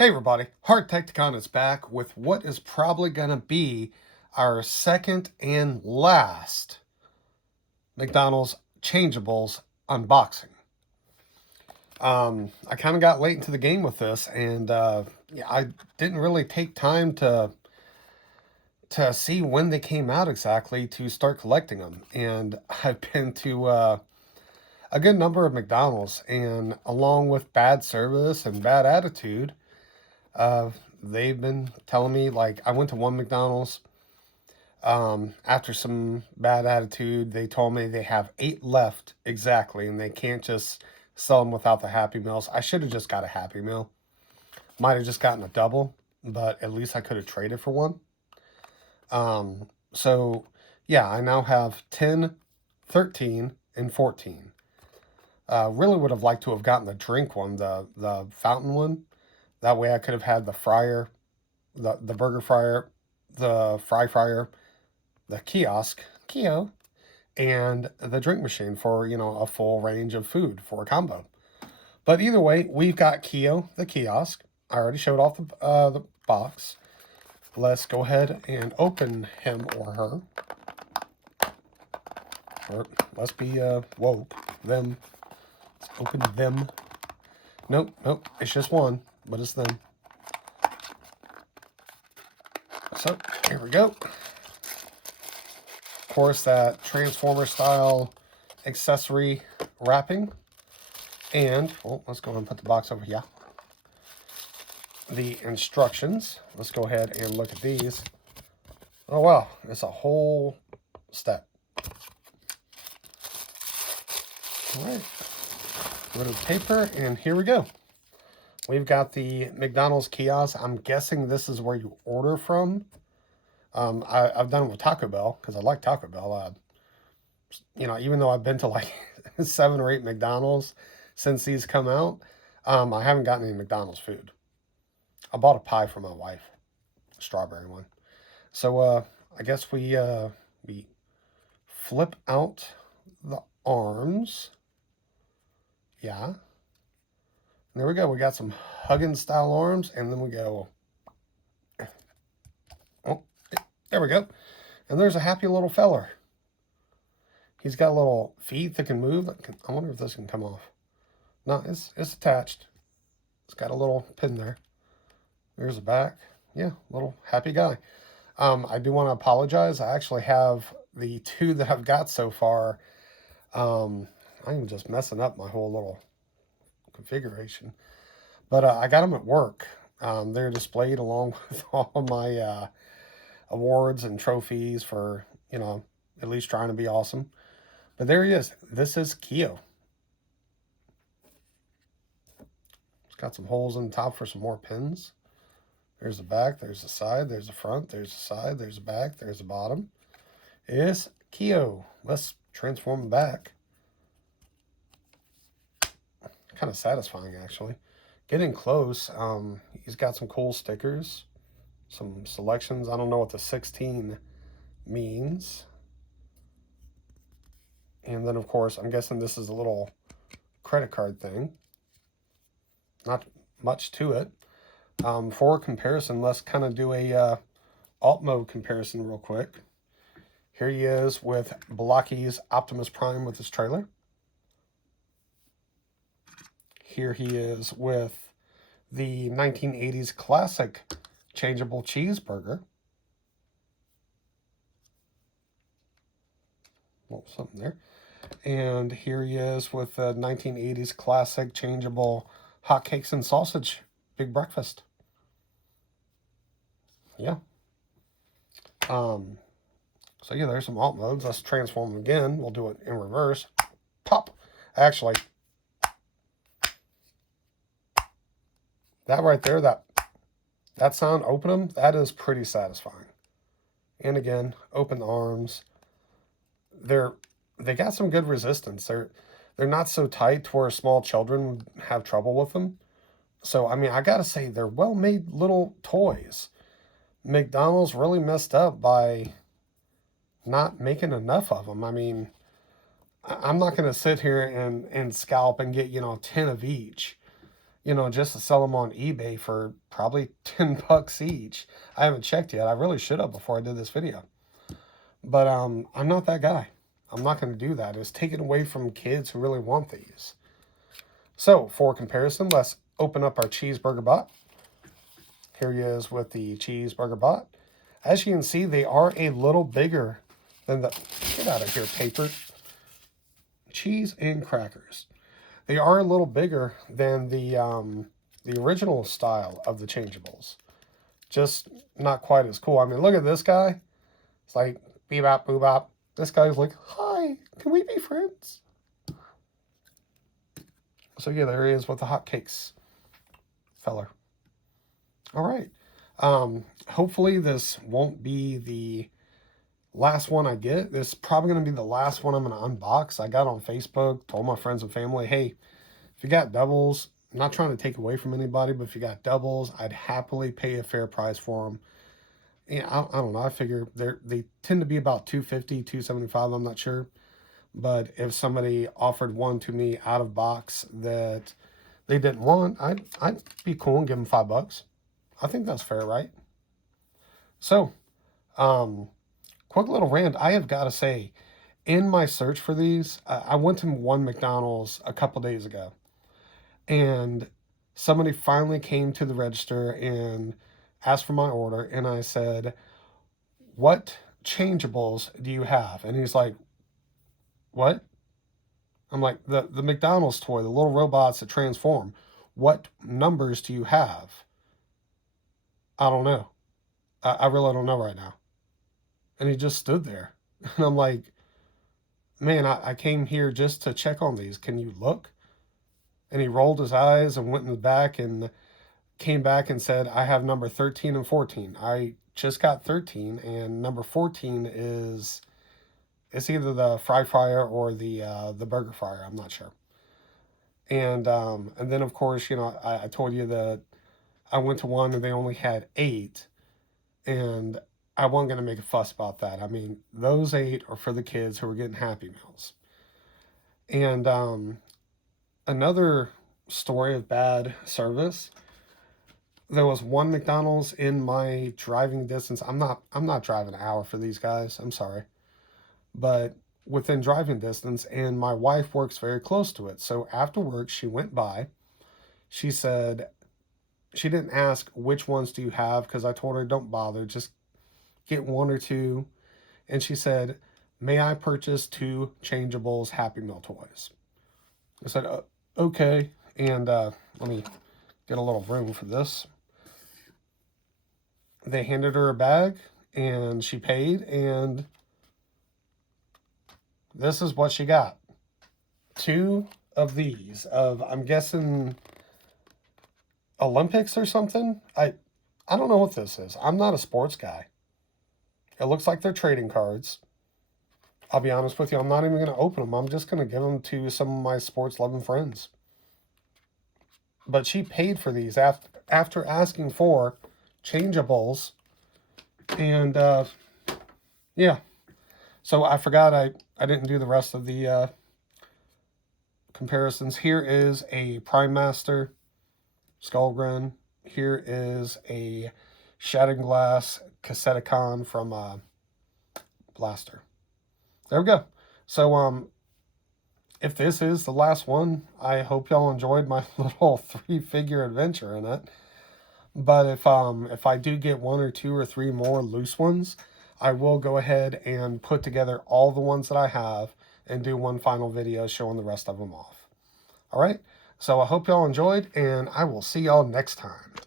Hey everybody, Hard Tecticon is back with what is probably going to be our second and last McDonald's Changeables unboxing. I kind of got late into the game with this, and yeah, I didn't really take time to see when they came out exactly to start collecting them. And I've been to a good number of McDonald's, and along with bad service and bad attitude, uh, they've been telling me, like, I went to one McDonald's after some bad attitude. They told me they have 8 left exactly, and they can't just sell them without the Happy Meals. I should have just got a Happy Meal. Might have just gotten a double, but at least I could have traded for one. So yeah, I now have 10, 13, and 14. Really would have liked to have gotten the drink one, the fountain one. That way I could have had the fryer, the burger fryer, the fry fryer, the kiosk, Ki0, and the drink machine for, a full range of food for a combo. But either way, we've got Ki0, the kiosk. I already showed off the box. Let's go ahead and open him or her. Or let's be woke. Them. Let's open them. Nope, it's just one, but it's them. So, here we go. Of course, that Transformer style accessory wrapping. And, well, let's go ahead and put the box over here. The instructions. Let's go ahead and look at these. Oh, wow. It's a whole step. All right. Rid of paper, and here we go. We've got the McDonald's kiosk. I'm guessing this is where you order from. I've done it with Taco Bell because I like Taco Bell. Even though I've been to like 7 or 8 McDonald's since these come out, I haven't gotten any McDonald's food. I bought a pie for my wife, a strawberry one. So I guess we flip out the arms. Yeah. There we go. We got some hugging style arms, and then we go. Oh, there we go. And there's a happy little feller. He's got little feet that can move. I wonder if this can come off. No, it's attached. It's got a little pin there. There's the back. Yeah, little happy guy. I do want to apologize. I actually have the 2 that I've got so far. I'm just messing up my whole little configuration. But I got them at work. They're displayed along with all of my awards and trophies for, at least trying to be awesome. But there he is. This is Ki0. It's got some holes in the top for some more pins. There's the back, there's the side, there's the front, there's the side, there's the back, there's the bottom. It's Ki0. Let's transform him back. Kind of satisfying, actually. Getting close. He's got some cool stickers, some selections. I don't know what the 16 means. And then, of course, I'm guessing this is a little credit card thing. Not much to it. For comparison, let's kind of do a alt mode comparison real quick. Here he is with Blocky's Optimus Prime with his trailer. Here he is with the 1980s classic changeable cheeseburger. Oh, something there. And here he is with the 1980s classic changeable hotcakes and sausage big breakfast. Yeah. So yeah, there's some alt modes. Let's transform them again. We'll do it in reverse. Pop. Actually, that right there, that sound, open them, that is pretty satisfying. And again, open the arms. They got some good resistance. They're not so tight to where small children would have trouble with them. So I mean, I gotta say, they're well-made little toys. McDonald's really messed up by not making enough of them. I mean, I'm not going to sit here and scalp and get, 10 of each. you know, just to sell them on eBay for probably 10 bucks each. I haven't checked yet. I really should have before I did this video. But I'm not that guy. I'm not going to do that. It's taken away from kids who really want these. So, for comparison, let's open up our cheeseburger bot. Here he is with the cheeseburger bot. As you can see, they are a little bigger than the... Get out of here, paper. Cheese and crackers. They are a little bigger than the original style of the Changeables. Just not quite as cool. I mean, look at this guy. It's like, bebop, boobop. This guy's like, hi, can we be friends? So yeah, there he is with the hotcakes feller. All right. Hopefully this won't be the last one I get. This is probably going to be the last one I'm going to unbox. I got on Facebook, told my friends and family, hey, if you got doubles, I'm not trying to take away from anybody, but if you got doubles, I'd happily pay a fair price for them. Yeah, I don't know. I figure they tend to be about $250, $275. I'm not sure. But if somebody offered one to me out of box that they didn't want, I'd be cool and give them $5. I think that's fair, right? So, quick little rant. I have got to say, in my search for these, I went to one McDonald's a couple days ago, and somebody finally came to the register and asked for my order, and I said, what changeables do you have? And he's like, what? I'm like, the McDonald's toy, the little robots that transform. What numbers do you have? I don't know. I really don't know right now. And he just stood there. And I'm like, man, I came here just to check on these. Can you look? And he rolled his eyes and went in the back and came back and said, I have number 13 and 14. I just got 13, and number 14 is... It's either the fry fryer or the burger fryer. I'm not sure. And then, of course, you know, I told you that I went to one and they only had 8. And I wasn't going to make a fuss about that. I mean, those 8 are for the kids who are getting Happy Meals. And another story of bad service. There was one McDonald's in my driving distance. I'm not driving an hour for these guys. I'm sorry. But within driving distance, and my wife works very close to it. So after work, she went by. She said, she didn't ask which ones do you have, because I told her don't bother, just get 1 or 2. And she said, may I purchase 2 Changeables Happy Meal toys? I said, okay. And let me get a little room for this. They handed her a bag, and she paid, and this is what she got. 2 of these, of, I'm guessing, Olympics or something. I don't know what this is. I'm not a sports guy. It looks like they're trading cards. I'll be honest with you, I'm not even going to open them. I'm just going to give them to some of my sports-loving friends. But she paid for these after asking for Changeables. And, yeah. So I forgot I didn't do the rest of the comparisons. Here is a Prime Master Skullgrin. Here is a Shattered Glass Cassetticon from Blaster. There we go. So if this is the last one, I hope y'all enjoyed my little 3-figure adventure in it. But if I do get 1 or 2 or 3 more loose ones, I will go ahead and put together all the ones that I have and do one final video showing the rest of them off. All right, so I hope y'all enjoyed, and I will see y'all next time.